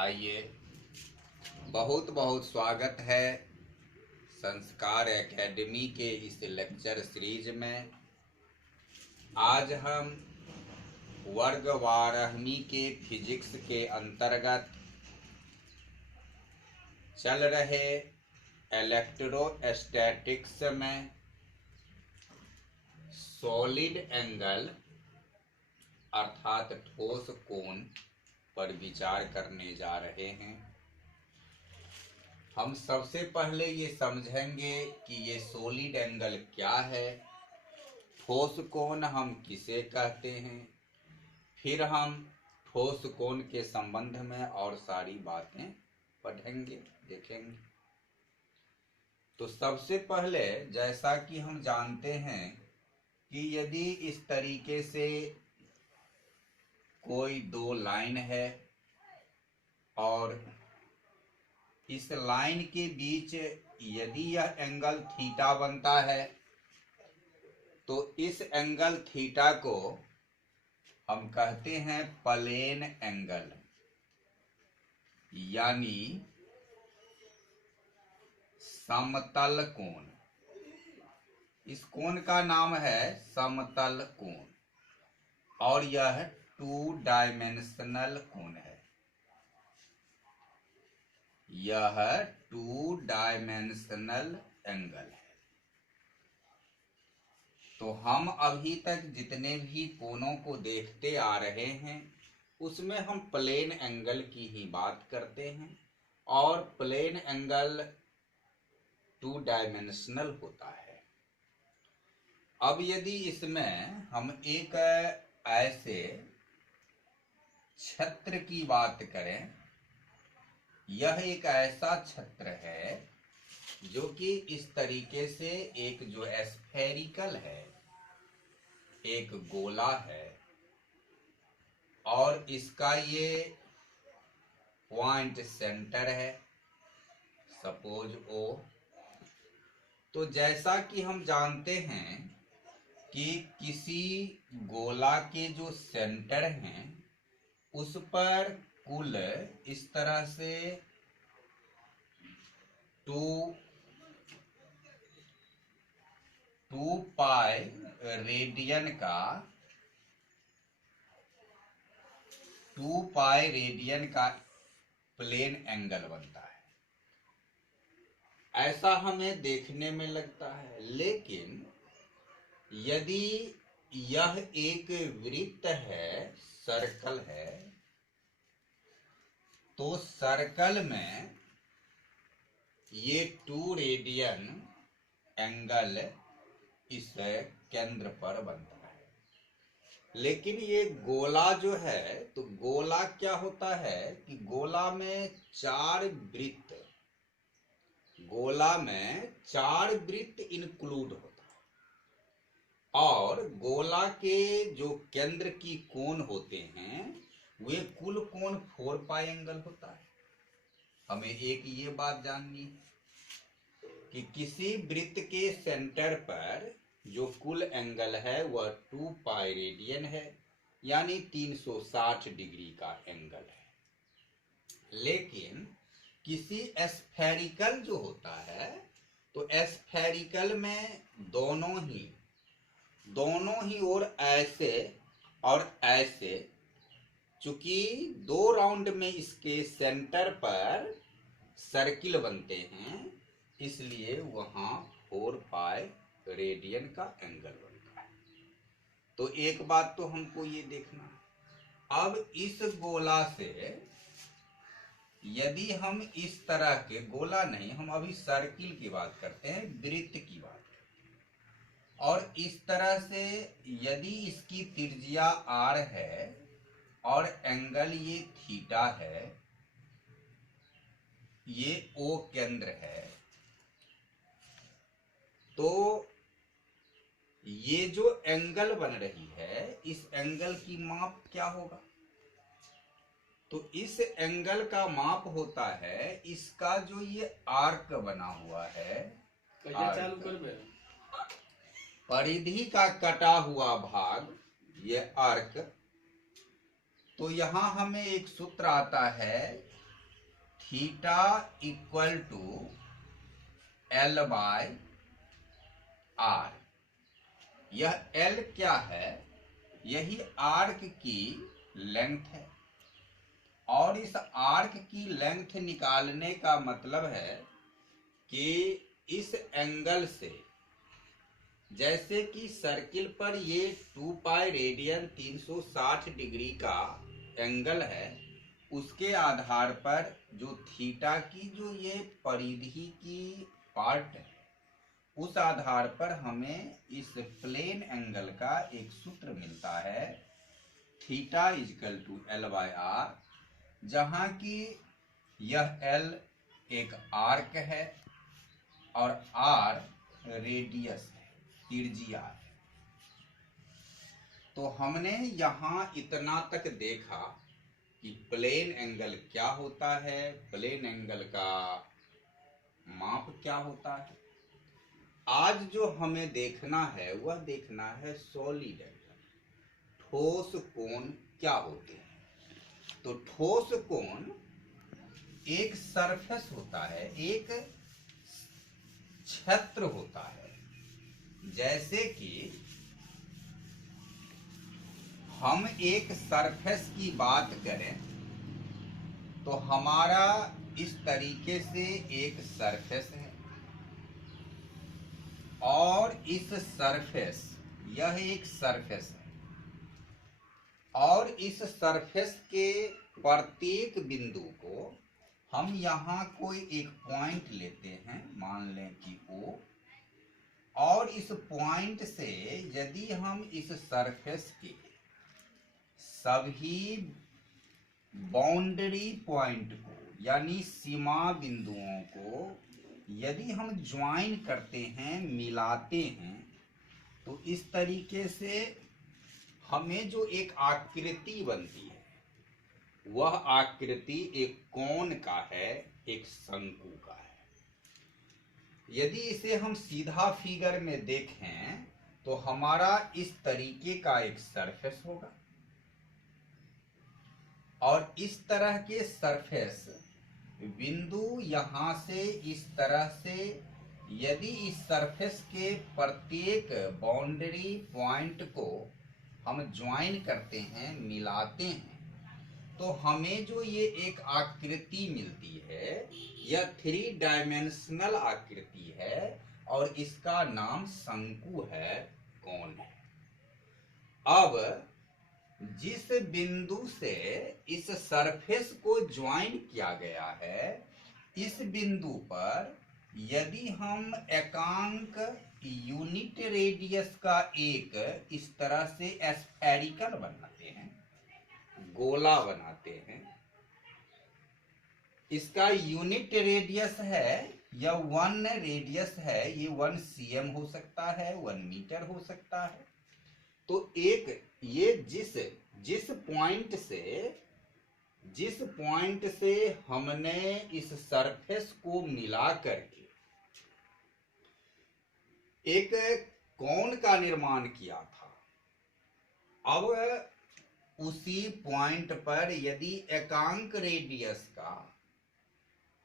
आइए, बहुत बहुत स्वागत है संस्कार एकेडमी के इस लेक्चर सीरीज में। आज हम वर्ग 12वीं के फिजिक्स के अंतर्गत चल रहे इलेक्ट्रोस्टैटिक्स में सॉलिड एंगल अर्थात ठोस कोण पर विचार करने जा रहे हैं। हम सबसे पहले ये समझेंगे कि ये सॉलिड एंगल क्या है, ठोस कोण हम किसे कहते हैं, फिर हम ठोस कोण के संबंध में और सारी बातें पढ़ेंगे, देखेंगे। तो सबसे पहले जैसा कि हम जानते हैं कि यदि इस तरीके से कोई दो लाइन है और इस लाइन के बीच यदि यह एंगल थीटा बनता है तो इस एंगल थीटा को हम कहते हैं प्लेन एंगल, यानी समतल कोण। इस कोण का नाम है समतल कोण और यह 2 डायमेंशनल कोण है। यह 2 डायमेंशनल एंगल है। तो हम अभी तक जितने भी कोणों को देखते आ रहे हैं उसमें हम प्लेन एंगल की ही बात करते हैं और प्लेन एंगल 2 डायमेंशनल होता है। अब यदि इसमें हम एक ऐसे छत्र की बात करें, यह एक ऐसा छत्र है जो कि इस तरीके से एक जो स्फेरिकल है, एक गोला है और इसका ये पॉइंट सेंटर है, सपोज O। तो जैसा कि हम जानते हैं कि किसी गोला के जो सेंटर हैं उस पर कुल इस तरह से 2 पाई रेडियन का प्लेन एंगल बनता है, ऐसा हमें देखने में लगता है। लेकिन यदि यह एक वृत्त है, सर्कल है, तो सर्कल में ये 2 रेडियन एंगल इस केंद्र पर बनता है। लेकिन ये गोला जो है, तो गोला क्या होता है कि गोला में 4 वृत्त इंक्लूड होता है और गोला के जो केंद्र की कोण होते हैं वे कुल कोण 4 पाई एंगल होता है। हमें एक ये बात जाननी है कि किसी वृत्त के सेंटर पर जो कुल एंगल है वह 2 पाई रेडियन है, यानी 360 डिग्री का एंगल है। लेकिन किसी स्फेरिकल जो होता है तो स्फेरिकल में दोनों ही ओर ऐसे और ऐसे, चूंकि 2 राउंड में इसके सेंटर पर सर्किल बनते हैं इसलिए वहां 4 पाई रेडियन का एंगल बनता है। तो एक बात तो हमको ये देखना है। अब इस गोला से यदि हम इस तरह के गोला नहीं, हम अभी सर्किल की बात करते हैं, वृत्त की बात करते हैं, और इस तरह से यदि इसकी त्रिज्या r है और एंगल ये थीटा है, ये O केंद्र है, तो ये जो एंगल बन रही है इस एंगल की माप क्या होगा? तो इस एंगल का माप होता है इसका जो ये आर्क बना हुआ है, परिधि का कटा हुआ भाग, ये आर्क। तो यहां हमें एक सूत्र आता है theta equal to L by R. यह L क्या है? यही आर्क की लेंथ है, और इस आर्क की लेंथ निकालने का मतलब है कि इस एंगल से, जैसे कि सर्किल पर ये 2 पाई रेडियन 360 डिग्री का एंगल है, उसके आधार पर जो थीटा की जो ये परिधि की पार्ट है, उस आधार पर हमें इस प्लेन एंगल का एक सूत्र मिलता है, theta equal to L by R, जहाँ की यह L एक आर्क है और R रेडियस है, त्रिज्या है। तो हमने यहाँ इतना तक देखा कि प्लेन एंगल क्या होता है, प्लेन एंगल का माप क्या होता है। आज जो हमें देखना है वह देखना है सॉलिड एंगल, ठोस कोण क्या होते हैं। तो ठोस कोण एक सरफेस होता है, एक क्षेत्र होता है। जैसे कि हम एक सरफेस की बात करें तो हमारा इस तरीके से एक सरफेस है, और इस सरफेस, यह एक सरफेस है, और इस सरफेस के प्रत्येक बिंदु को हम यहाँ कोई एक पॉइंट लेते हैं, मान लें कि O, और इस पॉइंट से यदि हम इस सरफेस के सभी बाउंड्री पॉइंट को, यानी सीमा बिंदुओं को यदि हम ज्वाइन करते हैं, मिलाते हैं, तो इस तरीके से हमें जो एक आकृति बनती है, वह आकृति एक कोण का है, एक शंकु का है। यदि इसे हम सीधा फिगर में देखें तो हमारा इस तरीके का एक सरफेस होगा, और इस तरह के सरफेस बिंदु यहाँ से इस तरह से, यदि इस सरफेस के प्रत्येक बाउंड्री पॉइंट को हम ज्वाइन करते हैं, मिलाते हैं, तो हमें जो ये एक आकृति मिलती है, यह 3 डायमेंशनल आकृति है, और इसका नाम शंकु है, कोण है। अब जिस बिंदु से इस सरफेस को ज्वाइन किया गया है, इस बिंदु पर यदि हम एकांक यूनिट रेडियस का एक इस तरह से स्फेरिकल बनाते हैं, गोला बनाते हैं, इसका यूनिट रेडियस है, यह 1 रेडियस है, ये 1 cm हो सकता है, 1 मीटर हो सकता है। तो एक ये जिस पॉइंट से हमने इस सरफेस को मिला करके एक कोण का निर्माण किया था, अब उसी पॉइंट पर यदि एकांक रेडियस का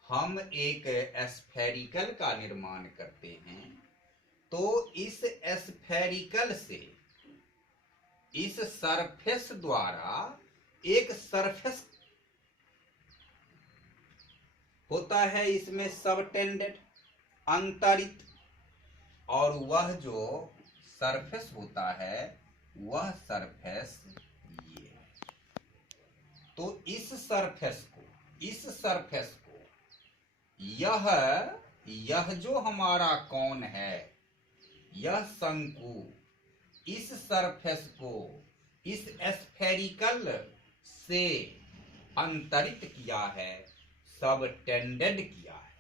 हम एक स्फेरिकल का निर्माण करते हैं, तो इस स्फेरिकल से इस सरफेस द्वारा एक सरफेस होता है, इसमें सबटेंडेड, अंतरित, और वह जो सरफेस होता है वह सरफेस ये है। तो इस सरफेस को यह जो हमारा कोण है, यह शंकु इस सरफेस को इस स्फेरिकल से अंतरित किया है, सबटेंडेड किया है,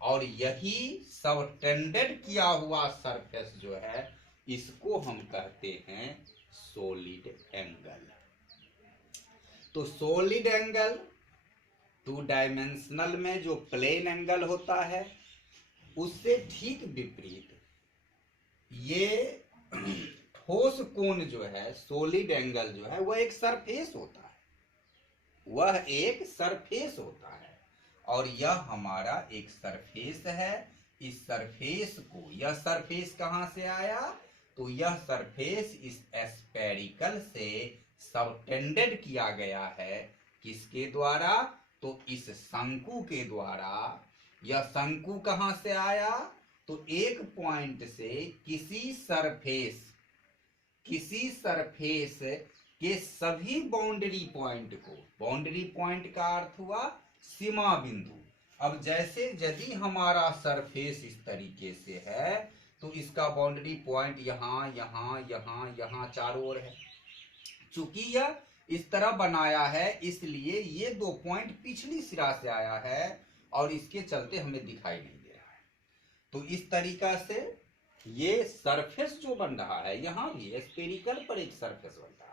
और यही सबटेंडेड किया हुआ सरफेस जो है, इसको हम कहते हैं सॉलिड एंगल। तो सॉलिड एंगल 2 डायमेंशनल में जो प्लेन एंगल होता है, उससे ठीक विपरीत ये ठोस कोण जो है, सॉलिड एंगल जो है, वह एक सरफेस होता है, वह एक सरफेस होता है। और यह हमारा एक सरफेस है। इस सरफेस को, यह सरफेस कहां से आया, तो यह सरफेस इस स्फेरिकल से सबटेंडेड किया गया है। किसके द्वारा, तो इस शंकु के द्वारा। यह शंकु कहां से आया, तो एक पॉइंट से किसी सरफेस के सभी बाउंड्री पॉइंट को, बाउंड्री पॉइंट का अर्थ हुआ सीमा बिंदु। अब जैसे यदि हमारा सरफेस इस तरीके से है तो इसका बाउंड्री पॉइंट यहाँ यहाँ यहाँ यहाँ चारों ओर है। चूंकि यह इस तरह बनाया है इसलिए ये 2 पॉइंट पिछली सिरा से आया है और इसके चलते हमें दिखाई नहीं दे रहा है। तो इस तरीका से ये सरफेस जो बन रहा है, यहां भी स्फेरिकल पर एक सरफेस बन रहा है।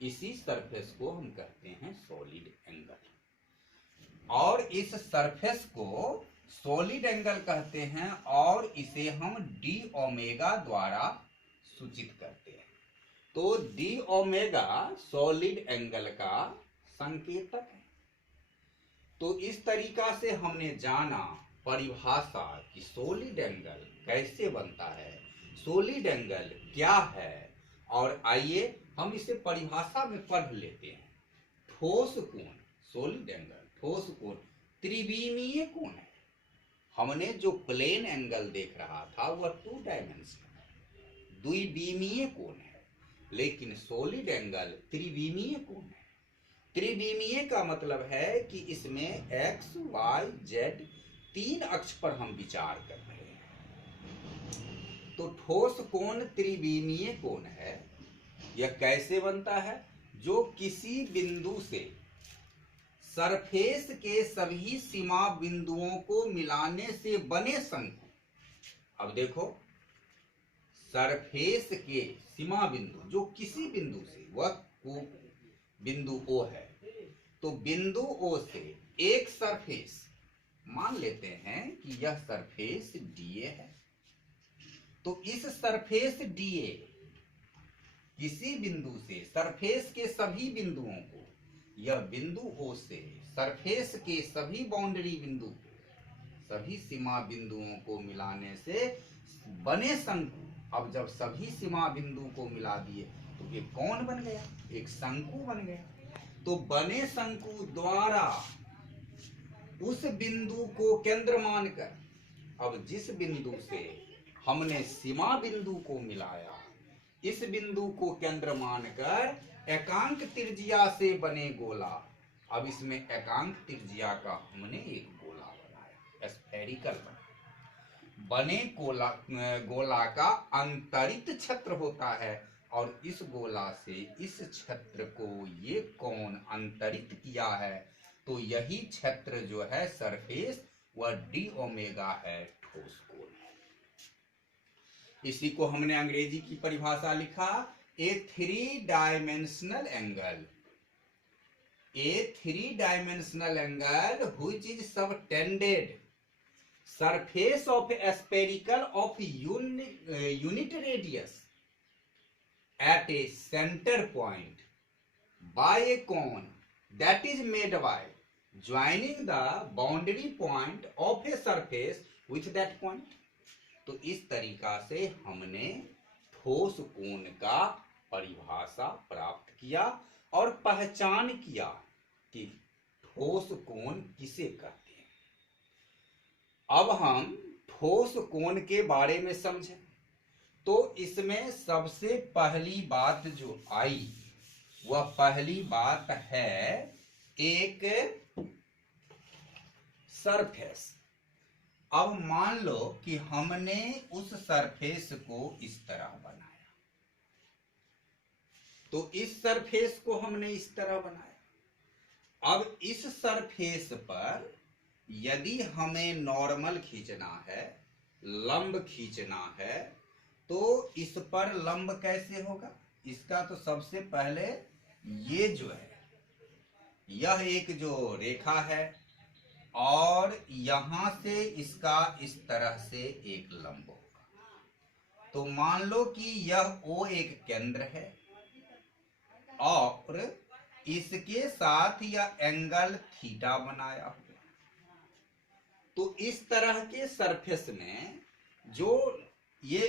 इसी सरफेस को हम कहते हैं सॉलिड एंगल, और इस सरफेस को सॉलिड एंगल कहते हैं और इसे हम डी ओमेगा द्वारा सूचित करते हैं। तो डी ओमेगा सॉलिड एंगल का संकेतक है। तो इस तरीका से हमने जाना परिभाषा कि सॉलिड एंगल कैसे बनता है, सॉलिड एंगल क्या है। और आइए हम इसे परिभाषा में पढ़ लेते हैं। ठोस कोण, सॉलिड एंगल ठोस कोण त्रिविमीय कोण है। हमने जो प्लेन एंगल देख रहा था वह 2 डायमेंशनल द्विविमीय कोण है, लेकिन सॉलिड एंगल त्रिविमीय कोण है। त्रिविमीय का मतलब है कि इसमें x, y, z 3 अक्ष पर हम विचार कर रहे हैं। तो ठोस कोण त्रिविमीय कोण है। यह कैसे बनता है, जो किसी बिंदु से सरफेस के सभी सीमा बिंदुओं को मिलाने से बने शंकु। अब देखो, सरफेस के सीमा बिंदु जो किसी बिंदु से, वह बिंदु O है, तो बिंदु O से एक सरफेस, मान लेते हैं कि यह सरफेस DA है। तो इस सरफेस DA किसी बिंदु से सरफेस के सभी बिंदुओं को, यह बिंदु O से सरफेस के सभी बाउंड्री बिंदु, सभी सीमा बिंदुओं को मिलाने से बने शंकु। अब जब सभी सीमा बिंदु को मिला दिए तो ये कौन बन गया, एक शंकु बन गया। तो बने शंकु द्वारा उस बिंदु को केंद्र मानकर, अब जिस बिंदु से हमने सीमा बिंदु को मिलाया, इस बिंदु को केंद्र मानकर एकांक त्रिज्या से बने गोला। अब इसमें एकांक त्रिज्या का हमने एक गोला बनाया, स्फेरिकल बनाया। बने गोला का अंतरित क्षेत्र होता है और इस गोला से इस क्षेत्र को ये कोण अंतरित किया है। तो यही क्षेत्र जो है सरफेस, वह डी ओमेगा है, ठोस कोण है। इसी को हमने अंग्रेजी की परिभाषा लिखा, ए 3 dimensional angle, A 3 dimensional angle which is subtended surface of a spherical of unit radius at a center point by a cone that is made by joining the boundary point of a surface with that point। तो इस तरीका से हमने ठोस कोण का परिभाषा प्राप्त किया और पहचान किया कि ठोस कोण किसे कहते हैं। अब हम ठोस कोण के बारे में समझें तो इसमें सबसे पहली बात जो आई, वह पहली बात है एक सरफेस। अब मान लो कि हमने उस सरफेस को इस तरह बनाया, तो इस सरफेस को हमने इस तरह बनाया। अब इस सरफेस पर यदि हमें नॉर्मल खींचना है, लंब खींचना है, तो इस पर लंब कैसे होगा, इसका तो सबसे पहले ये जो है, यह एक जो रेखा है और यहां से इसका इस तरह से एक लंब होगा। तो मान लो कि यह O एक केंद्र है और इसके साथ यह एंगल थीटा बनाया हुआ। तो इस तरह के सरफेस में जो ये,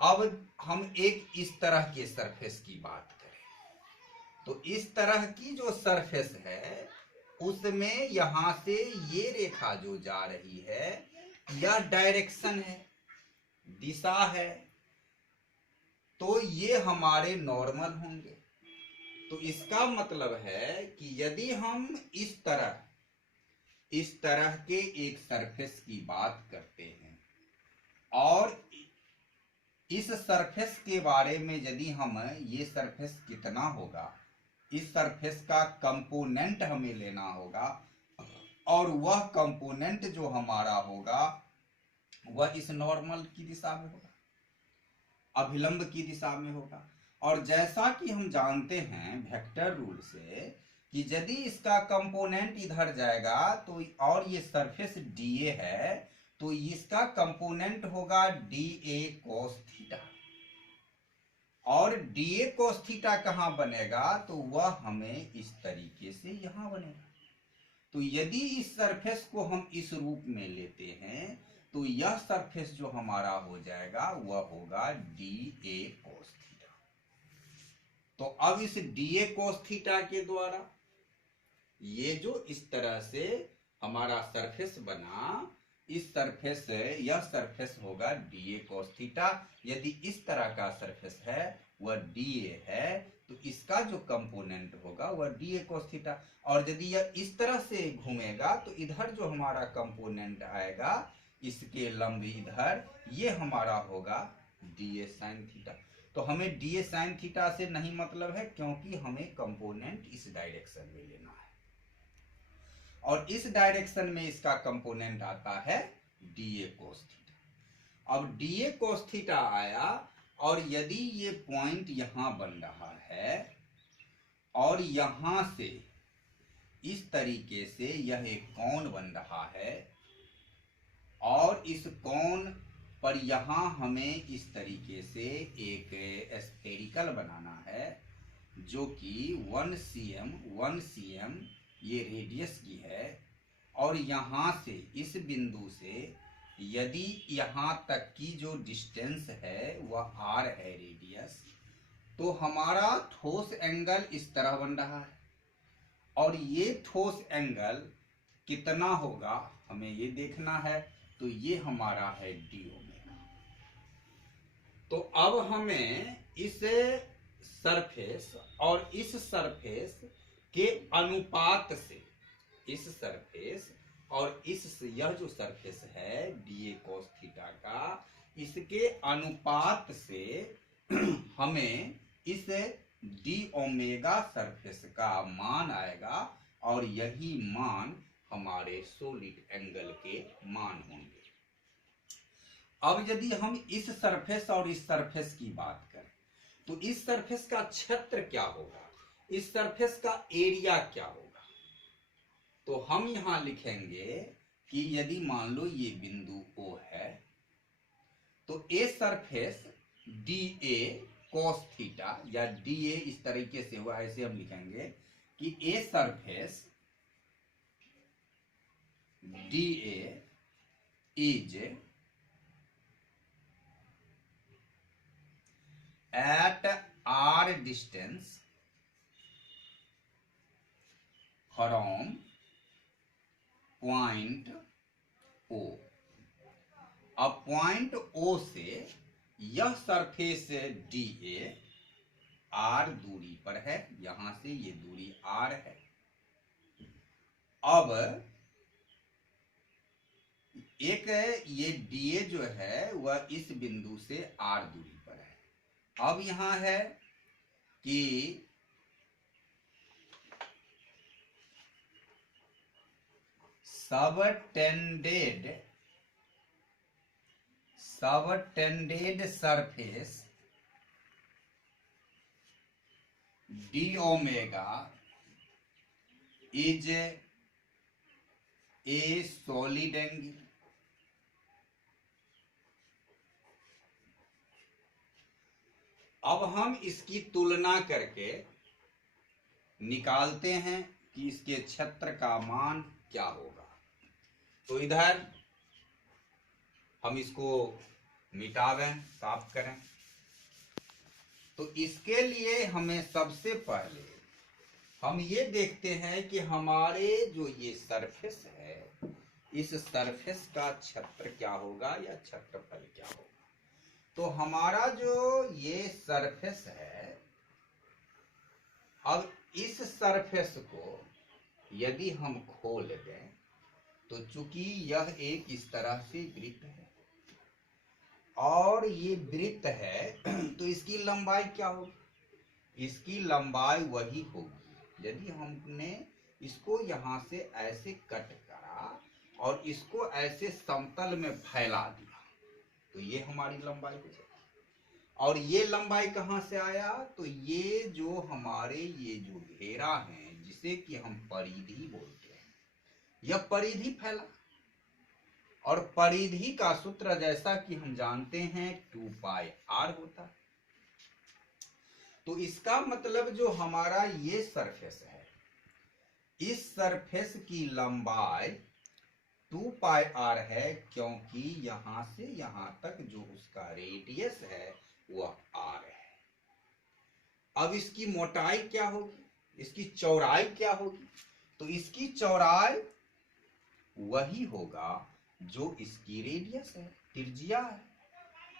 अब हम एक इस तरह के सरफेस की बात करें तो इस तरह की जो सरफेस है उसमें यहां से ये रेखा जो जा रही है यह डायरेक्शन है, दिशा है, तो ये हमारे नॉर्मल होंगे। तो इसका मतलब है कि यदि हम इस तरह के एक सरफेस की बात करते हैं और इस सरफेस के बारे में यदि हम ये सरफेस कितना होगा, इस सरफेस का कंपोनेंट हमें लेना होगा और वह कंपोनेंट जो हमारा होगा वह इस नॉर्मल की दिशा में होगा, अभिलंब की दिशा में होगा। और जैसा कि हम जानते हैं वेक्टर रूल से कि यदि इसका कंपोनेंट इधर जाएगा तो, और ये सरफेस डीए है तो इसका कंपोनेंट होगा डीए कोस थीटा, और डीए कोस थीटा कहां बनेगा तो वह हमें इस तरीके से यहां बनेगा। तो यदि इस सरफेस को हम इस रूप में लेते हैं तो यह सरफेस जो हमारा हो जाएगा वह होगा डीए कोस थीटा। तो अब इस डीए कोस थीटा के द्वारा ये जो इस तरह से हमारा सरफेस बना, इस सरफेस से यह सरफेस होगा डीए कोस थीटा। यदि इस तरह का सरफेस है वह डीए है तो इसका जो कंपोनेंट होगा वह डीए कोस थीटा। और यदि यह इस तरह से घूमेगा तो इधर जो हमारा कंपोनेंट आएगा इसके लंब इधर, ये हमारा होगा डीए साइन थीटा। तो हमें डीए साइन थीटा से नहीं मतलब है क्योंकि हमें कंपोनेंट इस डायरेक्शन में लेना है और इस डायरेक्शन में इसका कंपोनेंट आता है डीए कोस थीटा। अब डीए कोस थीटा आया और यदि ये पॉइंट यहां बन रहा है और यहां से इस तरीके से यह एक कोण बन रहा है और इस कोण पर यहां हमें इस तरीके से एक स्फेरिकल बनाना है जो कि 1 cm ये रेडियस की है, और यहां से इस बिंदु से यदि यहां तक की जो डिस्टेंस है वह r है रेडियस, तो हमारा ठोस एंगल इस तरह बन रहा है और ये ठोस एंगल कितना होगा हमें ये देखना है। तो ये हमारा है डी ओमेगा। तो अब हमें इस सरफेस और इस सरफेस के अनुपात से, इस सरफेस और इस, यह जो सरफेस है डीए कोस थीटा का, इसके अनुपात से हमें इस डी ओमेगा सरफेस का मान आएगा और यही मान हमारे सॉलिड एंगल के मान होंगे। अब यदि हम इस सरफेस और इस सरफेस की बात करें तो इस सरफेस का क्षेत्र क्या होगा, इस सरफेस का एरिया क्या होगा, तो हम यहां लिखेंगे कि यदि मान लो ये बिंदु O है तो A surface D A cos theta या डी ए इस तरीके से हुआ, ऐसे हम लिखेंगे कि A surface D A is at r distance from point O। अब पॉइंट O से यह सरफेस DA r दूरी पर है, यहां से ये दूरी r है। अब एक ये DA जो है वह इस बिंदु से r दूरी पर है। अब यहां है कि subtended surface D omega is a solid angle. अब हम इसकी तुलना करके निकालते हैं कि इसके क्षेत्र का मान क्या होगा। तो इधर हम इसको मिटा दें, साफ करें। तो इसके लिए हमें सबसे पहले हम ये देखते हैं कि हमारे जो ये सरफेस है, इस सरफेस का क्षेत्र क्या होगा या क्षेत्रफल क्या होगा। तो हमारा जो ये सरफेस है, अब इस सरफेस को यदि हम खोल दें तो चूंकि यह एक इस तरह से वृत्त है और ये वृत्त है, तो इसकी लंबाई क्या होगी? इसकी लंबाई वही होगी यदि हमने इसको यहां से ऐसे कट करा और इसको ऐसे समतल में फैला दिया, तो ये हमारी लंबाई हो जाएगी। और ये लंबाई कहां से आया? तो ये जो हमारे ये जो घेरा है, जिसे कि हम परिधि बोलते हैं, यह परिधि फैला। और परिधि का सूत्र जैसा कि हम जानते हैं 2πr होता है। तो इसका मतलब जो हमारा ये सरफेस है, इस सरफेस की लंबाई 2πr है, क्योंकि यहां से यहां तक जो उसका रेडियस है वह r है। अब इसकी मोटाई क्या होगी, इसकी चौड़ाई क्या होगी? तो इसकी चौड़ाई वही होगा जो इसकी रेडियस है, त्रिज्या है।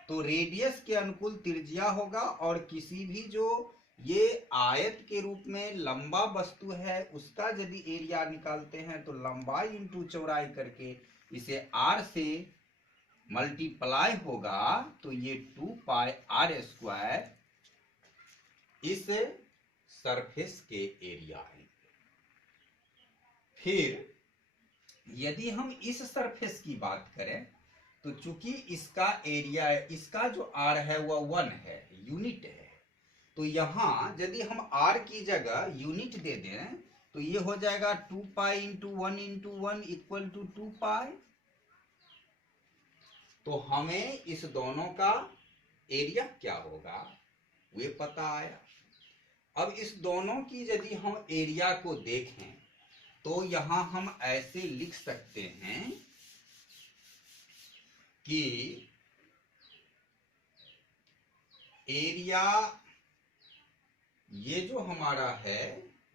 तो रेडियस के अनुकूल त्रिज्या होगा। और किसी भी जो ये आयत के रूप में लंबा वस्तु है, उसका यदि एरिया निकालते हैं तो लंबाई इंटू चौड़ाई करके इसे r से मल्टीप्लाई होगा, तो ये 2πr² इस सरफेस के एरिया है। फिर यदि हम इस सरफेस की बात करें तो चूंकि इसका एरिया, इसका जो r है वह 1 है, यूनिट है। तो यहां यदि हम r की जगह यूनिट दे दें तो ये हो जाएगा 2π इंटू 1 इंटू 1 इक्वल टू 2π। तो हमें इस दोनों का एरिया क्या होगा वे पता आया। अब इस दोनों की यदि हम एरिया को देखें तो यहां हम ऐसे लिख सकते हैं कि एरिया, ये जो हमारा है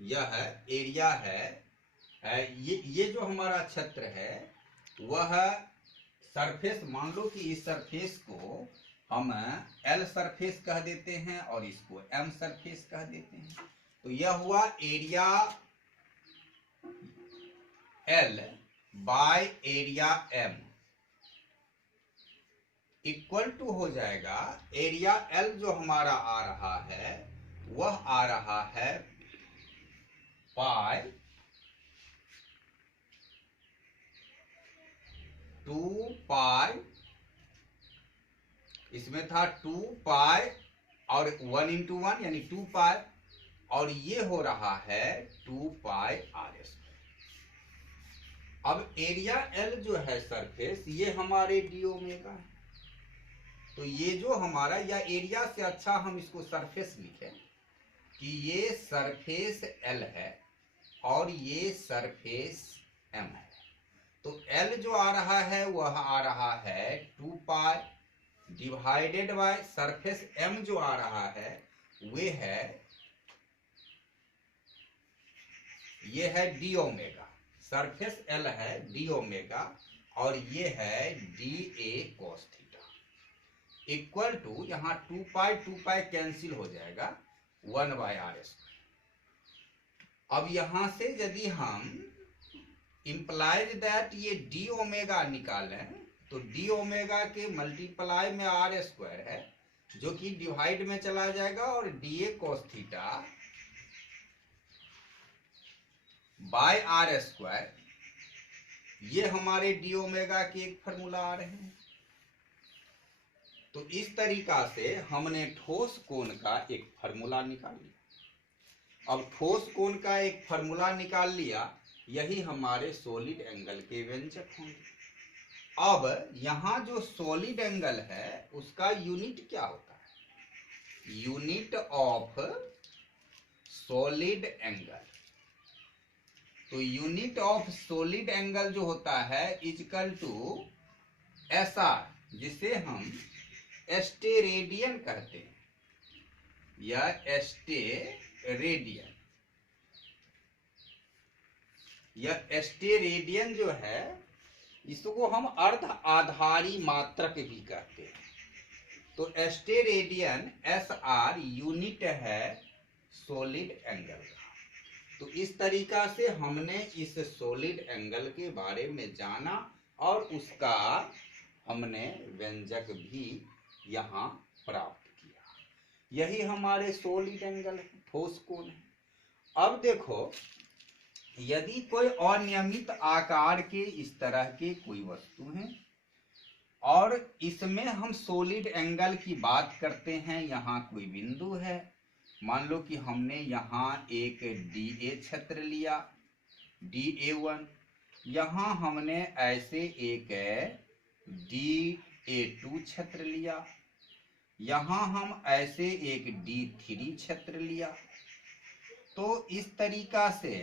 यह एरिया है, ये जो हमारा क्षेत्र है वह सरफेस, मान लो कि इस सरफेस को हम L सरफेस कह देते हैं और इसको M सरफेस कह देते हैं। तो यह हुआ area L by area M equal to हो जाएगा, एरिया L जो हमारा आ रहा है वह आ रहा है पाई 2π, इसमें था 2π और 1 इंटू 1 यानी 2π, और ये हो रहा है 2πr²। अब एरिया L जो है सरफेस, ये हमारे d ओमेगा है। तो ये जो हमारा, या एरिया से अच्छा हम इसको सरफेस लिखें कि ये सरफेस L है और ये सरफेस M है। तो L जो आ रहा है वह आ रहा है 2π डिवाइडेड बाय सरफेस M जो आ रहा है वे है, ये है d ओमेगा। सरफेस L है d ओमेगा और ये है dA cos theta equal to, यहाँ 2π कैंसिल हो जाएगा 1/r²। अब यहां से यदि हम इंप्लाइज दैट ये d ओमेगा निकालें तो d ओमेगा के मल्टीप्लाई में r² है जो कि डिवाइड में चला जाएगा और dA cos theta by r², ये हमारे d ओमेगा के एक फार्मूला आ रहे हैं। तो इस तरीका से हमने ठोस कोण का एक फार्मूला निकाल लिया। अब ठोस कोण का एक फार्मूला निकाल लिया, यही हमारे सॉलिड एंगल के व्यंजक होंगे। अब यहाँ जो सॉलिड एंगल है उसका यूनिट क्या होता है? Unit of solid angle. तो यूनिट ऑफ सॉलिड एंगल जो होता है इक्वल टू SR, जिसे हम स्टेरेडियन कहते हैं या स्टेरेडियन। यह स्टेरेडियन जो है इसको हम अर्ध आधारी मात्रक भी कहते हैं। तो स्टेरेडियन SR यूनिट है सॉलिड एंगल का। तो इस तरीका से हमने इस सॉलिड एंगल के बारे में जाना और उसका हमने व्यंजक भी यहाँ प्राप्त किया। यही हमारे सॉलिड एंगल है, ठोस कोण है। अब देखो, यदि कोई अनियमित आकार के इस तरह के कोई वस्तु है और इसमें हम सॉलिड एंगल की बात करते हैं, यहाँ कोई बिंदु है, मान लो कि हमने यहाँ एक DA क्षेत्र लिया, DA1, यहाँ हमने ऐसे एक DA2 क्षेत्र लिया, यहाँ हम ऐसे एक D3 क्षेत्र लिया। तो इस तरीका से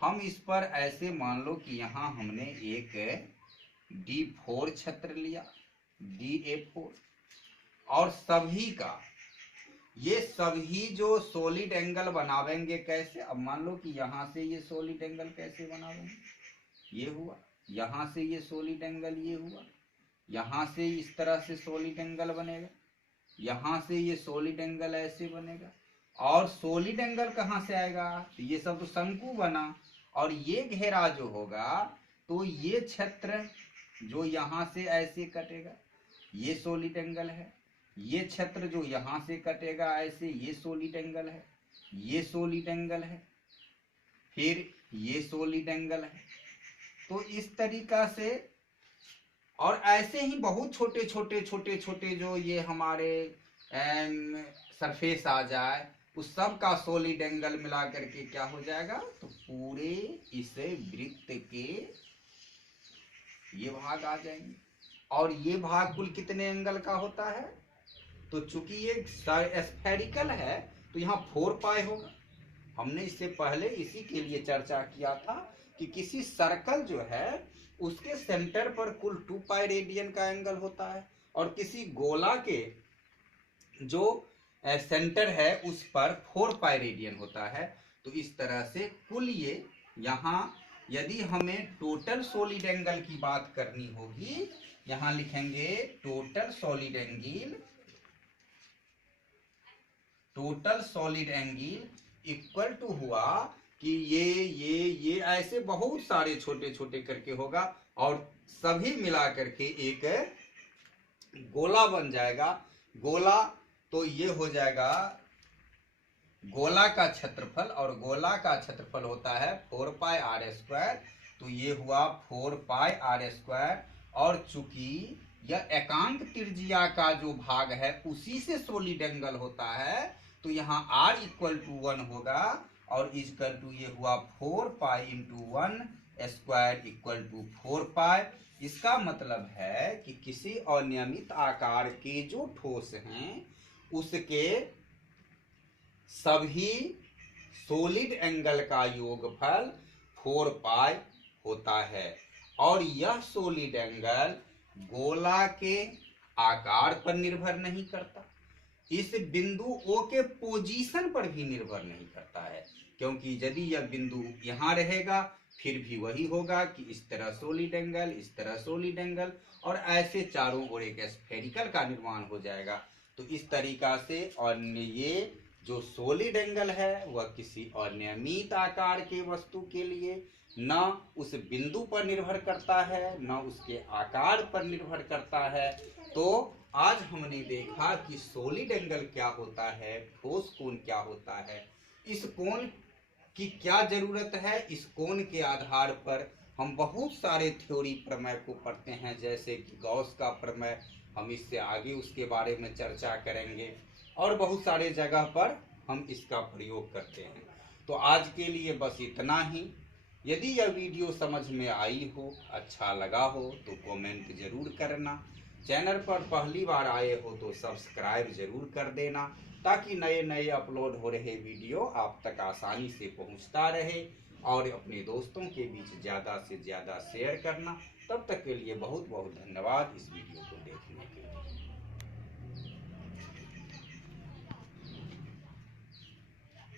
हम इस पर ऐसे मान लो कि यहाँ हमने एक D4 क्षेत्र लिया, DA4, और सभी का ये सभी जो सॉलिड एंगल बनावेंगे कैसे। अब मान लो कि यहाँ से ये सॉलिड एंगल कैसे बनावेंगे, ये हुआ, यहाँ से ये सॉलिड एंगल ये हुआ, यहाँ से इस तरह से सॉलिड एंगल बनेगा, यहाँ से ये सॉलिड एंगल ऐसे बनेगा। और सॉलिड एंगल कहाँ से आएगा, तो ये सब तो शंकु बना, और ये घेरा जो होगा तो ये क्षेत्र जो यहाँ से ऐसे कटेगा, ये सॉलिड एंगल है। ये क्षेत्र जो यहाँ से कटेगा ऐसे, ये सॉलिड एंगल है, ये सॉलिड एंगल है, फिर ये सॉलिड एंगल है। तो इस तरीका से, और ऐसे ही बहुत छोटे छोटे छोटे छोटे जो ये हमारे सरफेस आ जाए, उस सब का सॉलिड एंगल मिला करके क्या हो जाएगा, तो पूरे इस वृत्त के ये भाग आ जाएंगे। और ये भाग कुल कितने एंगल का होता है, तो चूंकि ये स्फेरिकल है तो यहाँ 4 पाई होगा। हमने इससे पहले इसी के लिए चर्चा किया था कि किसी सर्कल जो है उसके सेंटर पर कुल 2 पाई रेडियन का एंगल होता है, और किसी गोला के जो सेंटर है उस पर 4 पाई रेडियन होता है। तो इस तरह से कुल ये यहाँ यदि हमें टोटल सॉलिड एंगल की बात करनी होगी, यहाँ लिखेंगे total solid angle equal to हुआ कि ये ऐसे बहुत सारे छोटे छोटे करके होगा, और सभी मिला करके एक गोला बन जाएगा। गोला तो ये हो जाएगा गोला का क्षेत्रफल, और गोला का क्षेत्रफल होता है 4 पाई r²। तो ये हुआ 4 पाई r², और चूंकि यह एकांक त्रिज्या का जो भाग है उसी से सॉलिड एंगल होता है, तो यहाँ r = 1 होगा, और इक्वल टू ये हुआ 4 पाई × 1² = 4 पाई। इसका मतलब है कि किसी अनियमित आकार के जो ठोस हैं उसके सभी सॉलिड एंगल का योगफल 4 पाई होता है, और यह सॉलिड एंगल गोला के आकार पर निर्भर नहीं करता, इस बिंदु O के पोजीशन पर भी निर्भर नहीं करता है, क्योंकि यदि यह बिंदु यहाँ रहेगा फिर भी वही होगा कि इस तरह सॉलिड एंगल, इस तरह सॉलिड एंगल, और ऐसे चारों ओर एक स्फेरिकल का निर्माण हो जाएगा। तो इस तरीका से, और ये जो सॉलिड एंगल है वह किसी अनियमित आकार के वस्तु के लिए न उस बिंदु पर निर्भर करता है, न उसके आकार पर निर्भर करता है। तो आज हमने देखा कि सॉलिड एंगल क्या होता है, ठोस कोण क्या होता है, इस कोण की क्या जरूरत है। इस कोण के आधार पर हम बहुत सारे थ्योरी प्रमेय को पढ़ते हैं, जैसे कि गॉस का प्रमेय, हम इससे आगे उसके बारे में चर्चा करेंगे, और बहुत सारे जगह पर हम इसका प्रयोग करते हैं। तो आज के लिए बस इतना ही। यदि यह वीडियो समझ में आई हो, अच्छा लगा हो, तो कमेंट जरूर करना। चैनल पर पहली बार आए हो तो सब्सक्राइब जरूर कर देना, ताकि नए नए अपलोड हो रहे वीडियो आप तक आसानी से पहुंचता रहे। और अपने दोस्तों के बीच ज़्यादा से ज़्यादा शेयर करना। तब तक के लिए बहुत बहुत धन्यवाद इस वीडियो को देखने के लिए।